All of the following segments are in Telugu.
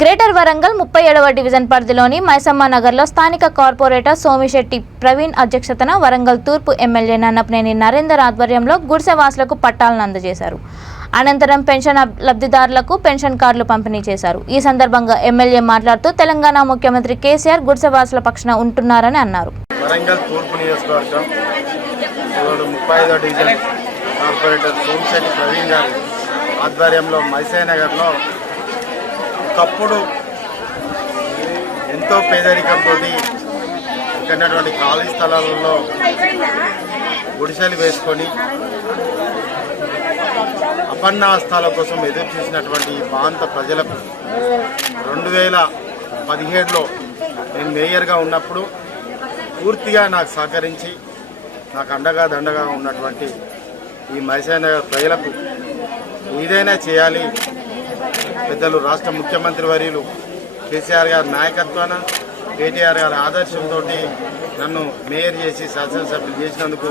గ్రేటర్ వరంగల్ ముప్పై ఏడవ డివిజన్ పరిధిలోని మైసమ్మ నగర్లో స్థానిక కార్పొరేటర్ సోమిశెట్టి ప్రవీణ్ అధ్యక్షతన వరంగల్ తూర్పు ఎమ్మెల్యే నన్నపనేని నరేందర్ ఆధ్వర్యంలో గుడిసెవాసులకు పట్టాలను అందజేశారు. అనంతరం పెన్షన్ లబ్ధిదారులకు పెన్షన్ కార్డులు పంపిణీ చేశారు. ఈ సందర్భంగా ఎమ్మెల్యే మాట్లాడుతూ తెలంగాణ ముఖ్యమంత్రి కేసీఆర్ గుడిసెవాసుల పక్షన ఉంటున్నారని అన్నారు. వరంగల్ తూర్పు నియోజకవర్గం డివిజన్ కార్పొరేటర్ ప్రవీణ్ గారి ఆధ్వర్యంలో మైసే నగర్లో ఒకప్పుడు ఎంతో పేదరికంతో ఇక్కడటువంటి ఖాళీ స్థలాలలో గుడిసెలు వేసుకొని అపన్నాస్థాల కోసం ఎదురు చూసినటువంటి ఈ ప్రాంత ప్రజలకు రెండు వేల పదిహేడులో నేను మేయర్గా ఉన్నప్పుడు పూర్తిగా నాకు సహకరించి నాకు అండగా దండగా ఉన్నటువంటి ఈ నగర్ ప్రజలకు ఏదైనా చేయాలి పెద్దలు రాష్ట్ర ముఖ్యమంత్రి వర్యులు కేసీఆర్ గారి నాయకత్వాన కేటీఆర్ గారి ఆదర్శంతో నన్ను మేయర్ చేసి శాసనసభ్యులు చేసినందుకు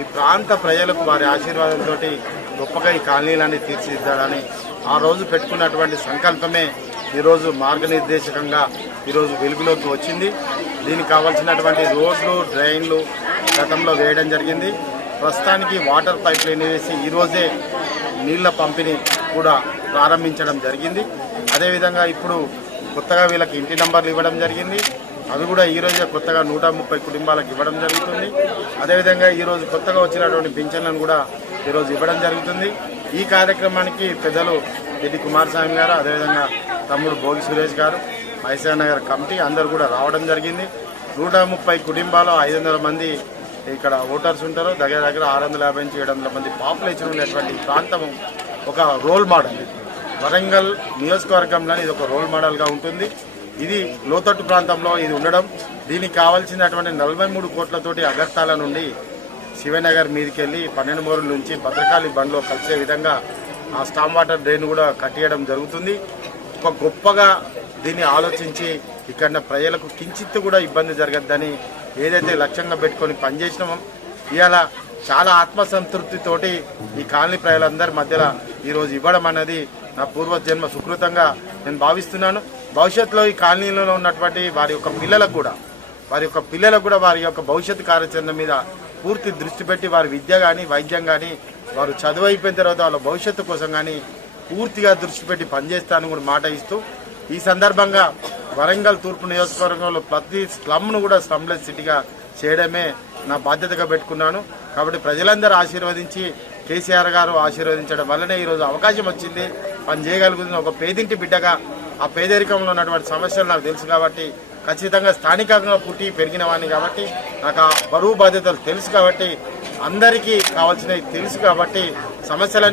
ఈ ప్రాంత ప్రజలకు వారి ఆశీర్వాదంతో గొప్పగా ఈ కాలనీలన్నీ తీర్చిదిద్దాలని ఆ రోజు పెట్టుకున్నటువంటి సంకల్పమే ఈరోజు మార్గనిర్దేశకంగా ఈరోజు వెలుగులోకి వచ్చింది. దీనికి కావాల్సినటువంటి రోడ్లు డ్రైన్లు గతంలో వేయడం జరిగింది. ప్రస్తుతానికి వాటర్ పైప్ లైన్ వేసి ఈరోజే నీళ్ళ పంపిణీ కూడా ప్రారంభించడం జరిగింది. అదేవిధంగా ఇప్పుడు కొత్తగా వీళ్ళకి ఇంటి నంబర్లు ఇవ్వడం జరిగింది. అవి కూడా ఈ రోజే కొత్తగా నూట ముప్పై కుటుంబాలకు ఇవ్వడం జరుగుతుంది. అదేవిధంగా ఈరోజు కొత్తగా వచ్చినటువంటి పింఛన్లను కూడా ఈరోజు ఇవ్వడం జరుగుతుంది. ఈ కార్యక్రమానికి పెద్దలు రెడ్డి కుమారస్వామి గారు అదేవిధంగా తమ్ముడు భోగి సురేష్ గారు మైసా నగర్ కమిటీ అందరు కూడా రావడం జరిగింది. నూట ముప్పై కుటుంబాలు ఐదు వందల మంది ఇక్కడ ఓటర్స్ ఉంటారు. దగ్గర దగ్గర ఆరు వందల యాభై నుంచి ఏడు వందల మంది పాపులేషన్ ఉన్నటువంటి ప్రాంతం ఒక రోల్ మోడల్ వరంగల్ నియోజకవర్గంలోని ఇది ఒక రోల్ మోడల్గా ఉంటుంది. ఇది లోతట్టు ప్రాంతంలో ఇది ఉండడం. దీనికి కావాల్సినటువంటి నలభై మూడు కోట్లతోటి అగర్తాల నుండి శివనగర్ మీదకి వెళ్ళి పన్నెండు మూరుల నుంచి భద్రకాళి బండ్లో కలిసే విధంగా ఆ స్టామ్ వాటర్ డ్రైన్ కూడా కట్టేయడం జరుగుతుంది. ఒక గొప్పగా దీన్ని ఆలోచించి ఇక్కడ ప్రజలకు కించిత్తు కూడా ఇబ్బంది జరగద్దని ఏదైతే లక్ష్యంగా పెట్టుకొని పనిచేసినామో ఇవాళ చాలా ఆత్మసంతృప్తితోటి ఈ కాలనీ ప్రజలందరి మధ్యలో ఈరోజు ఇవ్వడం అన్నది నా పూర్వజన్మ సుకృతంగా నేను భావిస్తున్నాను. భవిష్యత్తులో ఈ కాలనీలో ఉన్నటువంటి వారి యొక్క పిల్లలకు కూడా వారి యొక్క పిల్లలకు కూడా వారి యొక్క భవిష్యత్తు కార్యాచరణ మీద పూర్తి దృష్టి పెట్టి వారి విద్య కానీ వైద్యం కానీ వారు చదువు అయిపోయిన తర్వాత వాళ్ళ భవిష్యత్తు కోసం కానీ పూర్తిగా దృష్టి పెట్టి పనిచేస్తానని కూడా మాట ఇస్తూ ఈ సందర్భంగా వరంగల్ తూర్పు నియోజకవర్గంలో ప్రతి స్లమ్ను కూడా స్లమ్లెస్ సిటీగా చేయడమే నా బాధ్యతగా పెట్టుకున్నాను. కాబట్టి ప్రజలందరూ ఆశీర్వదించి కేసీఆర్ గారు ఆశీర్వదించడం వల్లనే ఈరోజు అవకాశం వచ్చింది. పని చేయగలుగుతున్న ఒక పేదింటి బిడ్డగా ఆ పేదరికంలో ఉన్నటువంటి సమస్యలు నాకు తెలుసు కాబట్టి ఖచ్చితంగా స్థానికంగా పుట్టి పెరిగిన వాడిని కాబట్టి నాకు ఆ బరువు బాధ్యతలు తెలుసు కాబట్టి అందరికీ కావాల్సినవి తెలుసు కాబట్టి సమస్యలన్నీ